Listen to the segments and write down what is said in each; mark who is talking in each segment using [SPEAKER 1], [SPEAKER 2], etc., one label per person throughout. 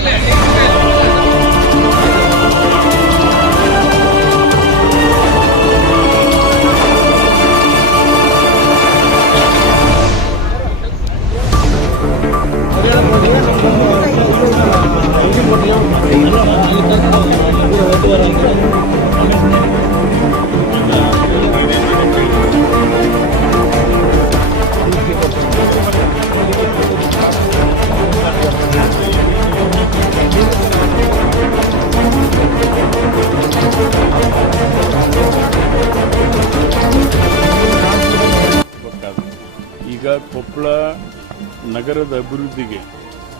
[SPEAKER 1] में। ಈಗ ಕೊಪ್ಪಳ ನಗರದ ಅಭಿವೃದ್ಧಿಗೆ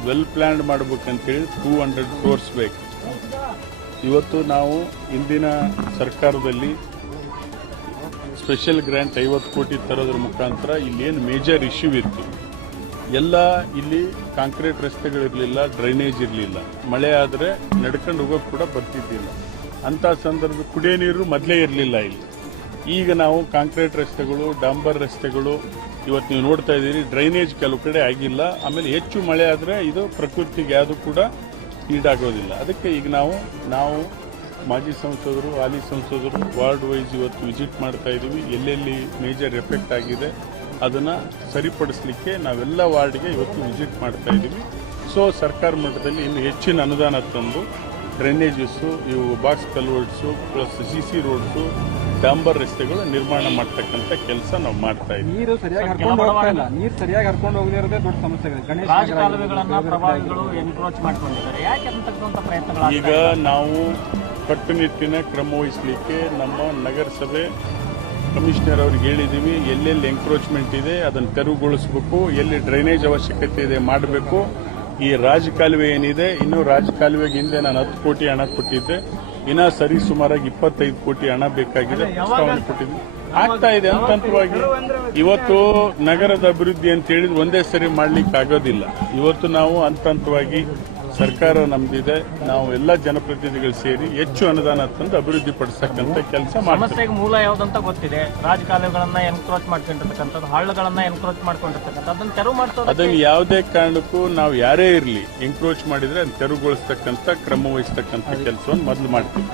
[SPEAKER 1] ವೆಲ್ ಪ್ಲ್ಯಾನ್ಡ್ ಮಾಡ್ಬೇಕಂತೇಳಿ ಟೂ ಹಂಡ್ರೆಡ್ ಕ್ರೋರ್ಸ್ ಬೇಕು. ಇವತ್ತು ನಾವು ಇಂದಿನ ಸರ್ಕಾರದಲ್ಲಿ ಸ್ಪೆಷಲ್ ಗ್ರ್ಯಾಂಟ್ ಐವತ್ತು ಕೋಟಿ ತರೋದ್ರ ಮುಖಾಂತರ ಇಲ್ಲೇನು ಮೇಜರ್ ಇಶ್ಯೂ ಇತ್ತು. ಎಲ್ಲ ಇಲ್ಲಿ ಕಾಂಕ್ರೀಟ್ ರಸ್ತೆಗಳಿರಲಿಲ್ಲ ಡ್ರೈನೇಜ್ ಇರಲಿಲ್ಲ. ಮಳೆ ಆದರೆ ನಡ್ಕೊಂಡು ಹೋಗೋಕೆ ಕೂಡ ಬರ್ತಿದ್ದಿಲ್ಲ. ಅಂಥ ಸಂದರ್ಭ ಕುಡಿಯೋ ನೀರು ಮೊದಲೇ ಇರಲಿಲ್ಲ ಇಲ್ಲಿ. ಈಗ ನಾವು ಕಾಂಕ್ರೀಟ್ ರಸ್ತೆಗಳು, ಡಾಂಬರ್ ರಸ್ತೆಗಳು ಇವತ್ತು ನೀವು ನೋಡ್ತಾ ಇದ್ದೀರಿ. ಡ್ರೈನೇಜ್ ಕೆಲವು ಕಡೆ ಆಗಿಲ್ಲ. ಆಮೇಲೆ ಹೆಚ್ಚು ಮಳೆ ಆದರೆ ಇದು ಪ್ರಕೃತಿಗೆ ಯಾವುದು ಕೂಡ ಈಡಾಗೋದಿಲ್ಲ. ಅದಕ್ಕೆ ಈಗ ನಾವು ನಾವು ಮಾಜಿ ಸಂಸದರು, ಹಾಲಿ ಸಂಸದರು ವಾರ್ಡ್ ವೈಸ್ ಇವತ್ತು ವಿಸಿಟ್ ಮಾಡ್ತಾ ಇದ್ದೀವಿ. ಎಲ್ಲೆಲ್ಲಿ ಮೇಜರ್ ಎಫೆಕ್ಟ್ ಆಗಿದೆ ಅದನ್ನು ಸರಿಪಡಿಸಲಿಕ್ಕೆ ನಾವೆಲ್ಲ ವಾರ್ಡ್ಗೆ ಇವತ್ತು ವಿಸಿಟ್ ಮಾಡ್ತಾ ಇದ್ದೀವಿ. ಸೊ ಸರ್ಕಾರ ಮಟ್ಟದಲ್ಲಿ ಇನ್ನು ಹೆಚ್ಚಿನ ಅನುದಾನ ತಂದು ಡ್ರೈನೇಜಸ್ಸು ಇವು box culverts plus C C roads ಡಾಂಬರ್ ರಸ್ತೆಗಳು ನಿರ್ಮಾಣ ಮಾಡ್ತಕ್ಕಂಥ ಕೆಲಸ ನಾವು ಮಾಡ್ತಾ ಇದ್ದೀವಿ.
[SPEAKER 2] ನೀರು ಸರಿಯಾಗಿ ಹರ್ಕೊಂಡು ಹೋಗ್ತಾ ಇಲ್ಲ. ನೀರು ಸರಿಯಾಗಿ ಹರ್ಕೊಂಡು ಹೋಗದಿರೋದೇ ದೊಡ್ಡ ಸಮಸ್ಯೆಗಳು. ಗಣೇಶ
[SPEAKER 1] ಈಗ ನಾವು ಕಟ್ಟುನಿಟ್ಟಿನ ಕ್ರಮ ವಹಿಸಲಿಕ್ಕೆ ನಮ್ಮ ನಗರಸಭೆ ಕಮಿಷನರ್ ಅವ್ರಿಗೆ ಹೇಳಿದ್ದೀವಿ ಎಲ್ಲೆಲ್ಲಿ ಎಂಕ್ರೋಚ್ಮೆಂಟ್ ಇದೆ ಅದನ್ನು ತೆರವುಗೊಳಿಸಬೇಕು ಎಲ್ಲಿ ಡ್ರೈನೇಜ್ ಅವಶ್ಯಕತೆ ಇದೆ ಮಾಡಬೇಕು. ಈ ರಾಜಕಾಲುವೆ ಏನಿದೆ ಇನ್ನು ರಾಜಕಾಲುವೆಗೆ ಹಿಂದೆ ನಾನು ಹತ್ತು ಕೋಟಿ ಹಣ ಕೊಟ್ಟಿದ್ದೆ. ಇನ್ನ ಸರಿ ಸುಮಾರಾಗಿ ಇಪ್ಪತ್ತೈದು ಕೋಟಿ ಹಣ ಬೇಕಾಗಿದೆ. ಪ್ರಸ್ತಾವನೆ ಕೊಟ್ಟಿದ್ದೆ ಆಗ್ತಾ ಇದೆ ಹಂತ ಹಂತವಾಗಿ ಇವತ್ತು ನಗರದ ಅಭಿವೃದ್ಧಿ ಅಂತ ಹೇಳಿದ್ರೆ ಒಂದೇ ಸರಿ ಮಾಡ್ಲಿಕ್ಕೆ ಆಗೋದಿಲ್ಲ ಇವತ್ತು ನಾವು ಹಂತ ಹಂತವಾಗಿ ಸರ್ಕಾರ ನಮ್ದಿದೆ ನಾವು ಎಲ್ಲ ಜನಪ್ರತಿನಿಧಿಗಳು ಸೇರಿ ಹೆಚ್ಚು ಅನುದಾನ ತಂದು ಅಭಿವೃದ್ಧಿ ಪಡಿಸತಕ್ಕಂಥ ಕೆಲಸ
[SPEAKER 3] ಸಮಸ್ಯೆಗೆ ಮೂಲ ಯಾವ್ದಂತ ಗೊತ್ತಿದೆ. ರಾಜಕಾಲುವೆಗಳನ್ನ ಎನ್ಕ್ರೋಚ್ ಮಾಡ್ಕೊಂಡಿರ್ತಕ್ಕಂಥದ್ದು ಹಳ್ಳಗಳನ್ನ ಎನ್ಕ್ರೋಚ್ ಮಾಡ್ಕೊಂಡಿರ್ತಕ್ಕಂಥ ಅದನ್ನ ತೆರವು ಮಾಡ್ತಾರೆ
[SPEAKER 1] ಅದನ್ನ ಯಾವುದೇ ಕಾರಣಕ್ಕೂ ನಾವು ಯಾರೇ ಇರಲಿ ಎನ್ಕ್ರೋಚ್ ಮಾಡಿದ್ರೆ ಅದನ್ನ ತೆರವುಗೊಳಿಸ್ತಕ್ಕಂಥ ಕ್ರಮ ವಹಿಸ್ತಕ್ಕಂಥ ಕೆಲಸವನ್ನು ಮೊದಲು ಮಾಡ್ತೀವಿ.